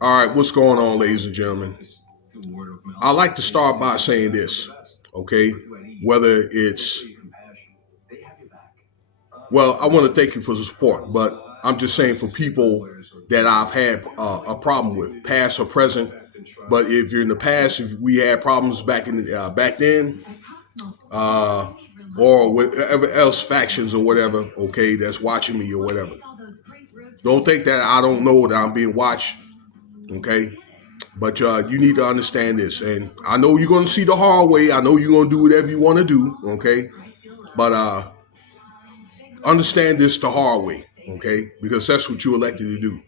All right, what's going on, ladies and gentlemen? I like to start by saying this, okay? Whether it's, well, I want to thank you for the support, but I'm just saying for people that I've had a problem with, past or present. But if you're in the past, if we had problems back then, uh, or whatever else factions or whatever, okay, that's watching me or whatever. Don't think that I don't know that I'm being watched, okay? But you need to understand this. And I know you're going to see the hard way. I know you're going to do whatever you want to do, okay? But understand this the hard way, okay? Because that's what you're elected to do.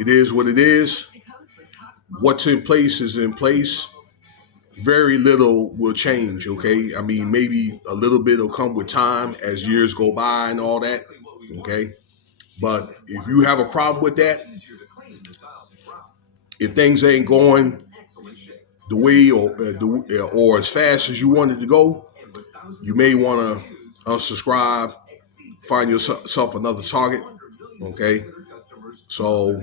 It is what it is. What's in place is in place. Very little will change, okay? I mean, maybe a little bit will come with time as years go by and all that, okay? But if you have a problem with that, if things ain't going the way or as fast as you want it to go, you may want to unsubscribe, find yourself another target, okay? So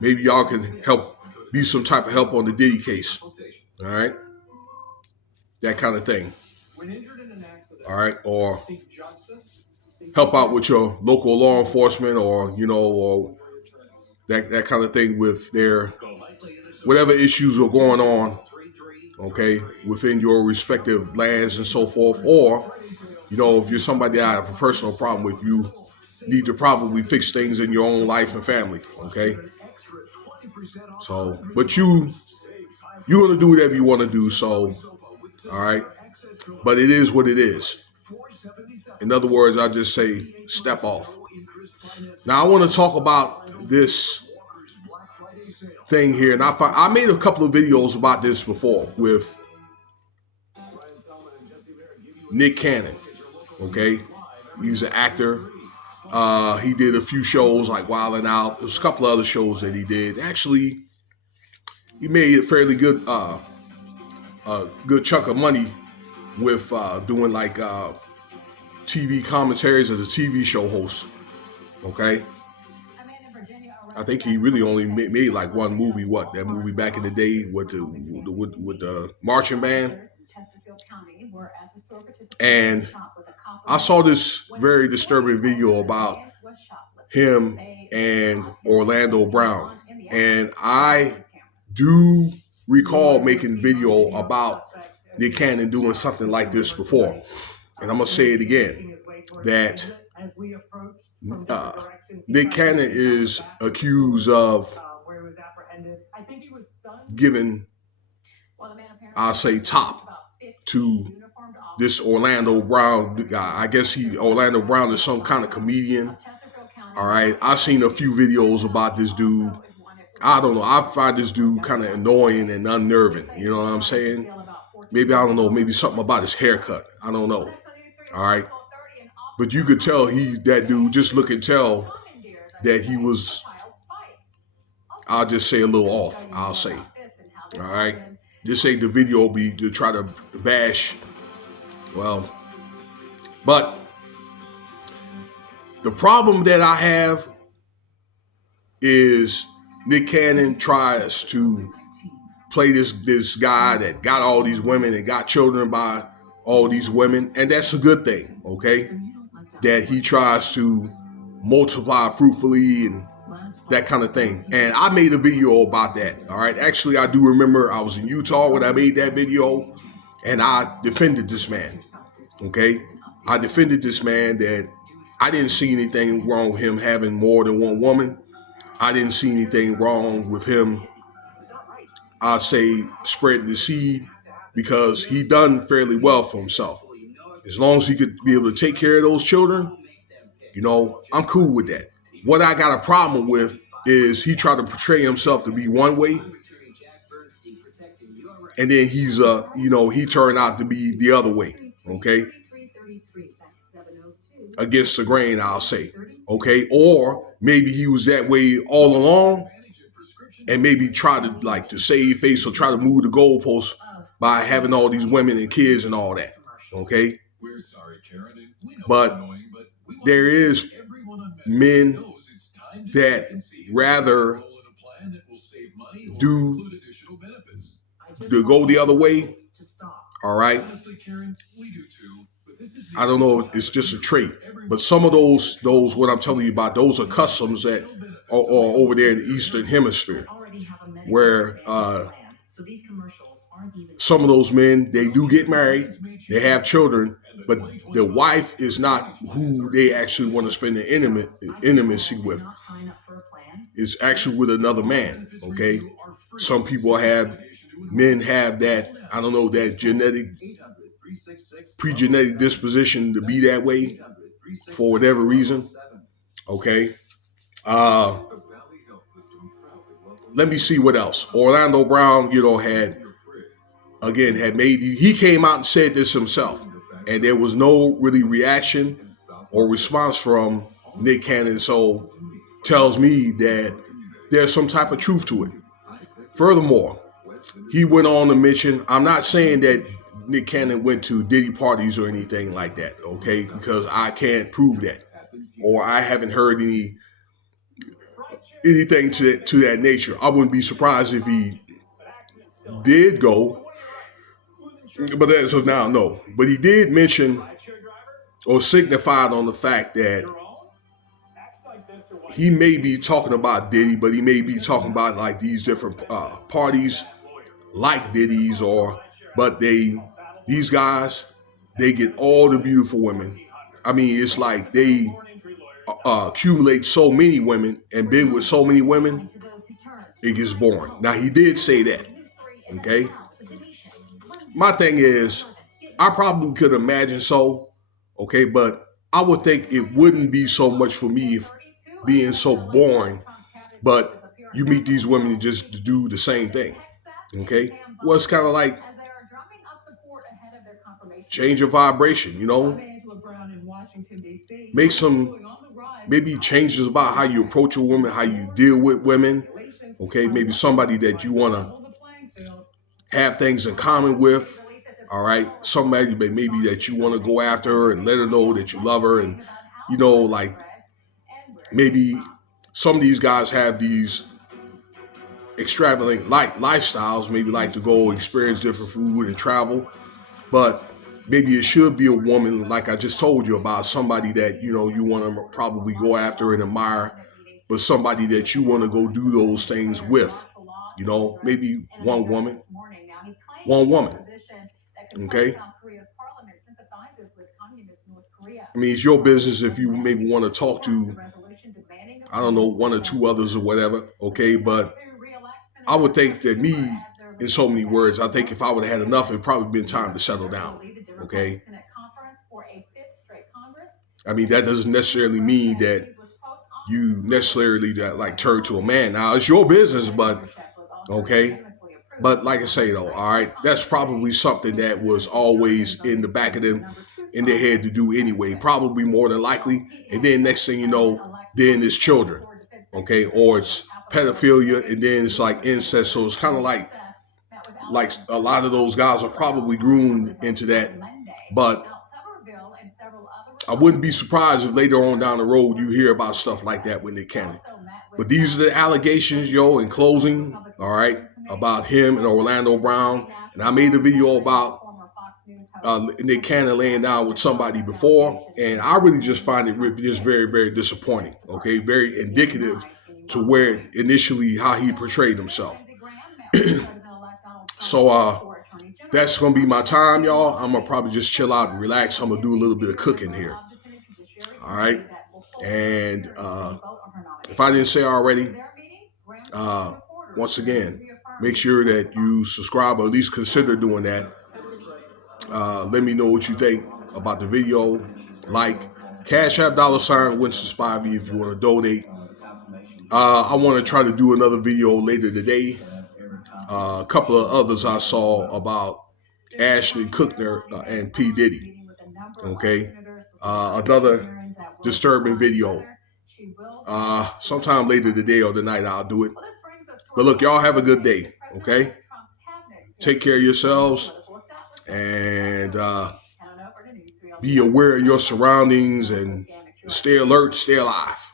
maybe y'all can help, be some type of help on the Diddy case, all right? That kind of thing, all right? Or help out with your local law enforcement or that kind of thing with their whatever issues are going on, okay, within your respective lands and so forth. Or, if you're somebody that I have a personal problem with, you need to probably fix things in your own life and family, okay? So, but you're going to do whatever you want to do, so, all right? But it is what it is. In other words, I just say step off. Now, I want to talk about this thing here, and I made a couple of videos about this before with Nick Cannon, okay? He's an actor. He did a few shows like Wild 'N Out. There's a couple of other shows that he did. Actually, he made a fairly good chunk of money with doing like TV commentaries as a TV show host. Okay, I think he really only made like one movie. What, that movie back in the day with the marching band? And I saw this very disturbing video about him and Orlando Brown, and I do recall making video about Nick Cannon doing something like this before. And I'm going to say it again, that Nick Cannon is accused of giving, I'll say, top to this Orlando Brown guy. I guess Orlando Brown is some kind of comedian. All right. I've seen a few videos about this dude. I don't know. I find this dude kind of annoying and unnerving. You know what I'm saying? Maybe, I don't know, maybe something about his haircut. I don't know. All right. But you could tell that dude, just look and tell that he was, I'll just say, a little off, I'll say. All right. This ain't the video be to try to bash. Well, but the problem that I have is Nick Cannon tries to play this guy that got all these women and got children by all these women, and that's a good thing, okay? That he tries to multiply fruitfully and that kind of thing. And I made a video about that, all right? Actually, I do remember I was in Utah when I made that video, and I defended this man, okay? I defended this man that I didn't see anything wrong with him having more than one woman. I didn't see anything wrong with him, I'd say, spreading the seed, because he done fairly well for himself. As long as he could be able to take care of those children, I'm cool with that. What I got a problem with is he tried to portray himself to be one way, and then he turned out to be the other way, okay? Against the grain, I'll say, okay? Or maybe he was that way all along, and maybe try to save face or try to move the goalposts by having all these women and kids and all that, okay? But there is men that rather do to go the other way. All right. I don't know. It's just a trait, but some of those what I'm telling you about, those are customs that are over there in the Eastern Hemisphere, where some of those men, they do get married, they have children, but the wife is not who they actually want to spend the intimacy with. It's actually with another man. Okay, some people have men have that, I don't know, that pre-genetic disposition to be that way for whatever reason. Okay. Uh, Let me see what else. Orlando Brown, had made, he came out and said this himself, and there was no really reaction or response from Nick Cannon. So tells me that there's some type of truth to it. Furthermore, he went on to mention, I'm not saying that Nick Cannon went to Diddy parties or anything like that, okay? Because I can't prove that, or I haven't heard anything to that nature. I wouldn't be surprised if he did go, but as of now, no. But he did mention or signified on the fact that he may be talking about Diddy, but he may be talking about like these different parties like Diddy's, but these guys, they get all the beautiful women. I mean, it's like they accumulate so many women and been with so many women, it gets boring. Now, he did say that, okay? My thing is, I probably could imagine so, okay, but I would think it wouldn't be so much for me if being so boring, but you meet these women just to do the same thing, okay? Well, it's kind of like change your vibration, make some maybe changes about how you approach a woman, how you deal with women, okay? Maybe somebody that you want to have things in common with, all right? Somebody maybe that you want to go after her and let her know that you love her, and like maybe some of these guys have these extravagant lifestyles, maybe like to go experience different food and travel, but maybe it should be a woman, like I just told you about, somebody that you want to probably go after and admire, but somebody that you want to go do those things with. Maybe one woman. Okay. I mean, it's your business if you maybe want to talk to, I don't know, one or two others or whatever. Okay, but I would think that me, in so many words, I think if I would have had enough, it'd probably been time to settle down. Okay. I mean, that doesn't necessarily mean that you necessarily like turn to a man. Now, it's your business, but okay. But like I say, though, all right, that's probably something that was always in the back of them, in their head to do anyway, probably more than likely. And then next thing you know, then it's children, okay, or it's pedophilia, and then it's like incest. So it's kind of like a lot of those guys are probably groomed into that. But I wouldn't be surprised if later on down the road you hear about stuff like that when they can. But these are the allegations, in closing, all right, about him and Orlando Brown. And I made a video about Nick Cannon laying down with somebody before, and I really just find it just very, very disappointing, okay, very indicative to where initially how he portrayed himself. So that's going to be my time, y'all. I'm going to probably just chill out and relax. I'm going to do a little bit of cooking here. All right. And if I didn't say already, once again, make sure that you subscribe or at least consider doing that. Let me know what you think about the video. Like, Cash App $ Winston Spivey if you want to donate. I want to try to do another video later today. A couple of others I saw about Ashley Kuchner and P. Diddy. Okay. Another disturbing video. Sometime later today or tonight I'll do it. But look, y'all have a good day. Okay. Take care of yourselves and be aware of your surroundings and stay alert, stay alive.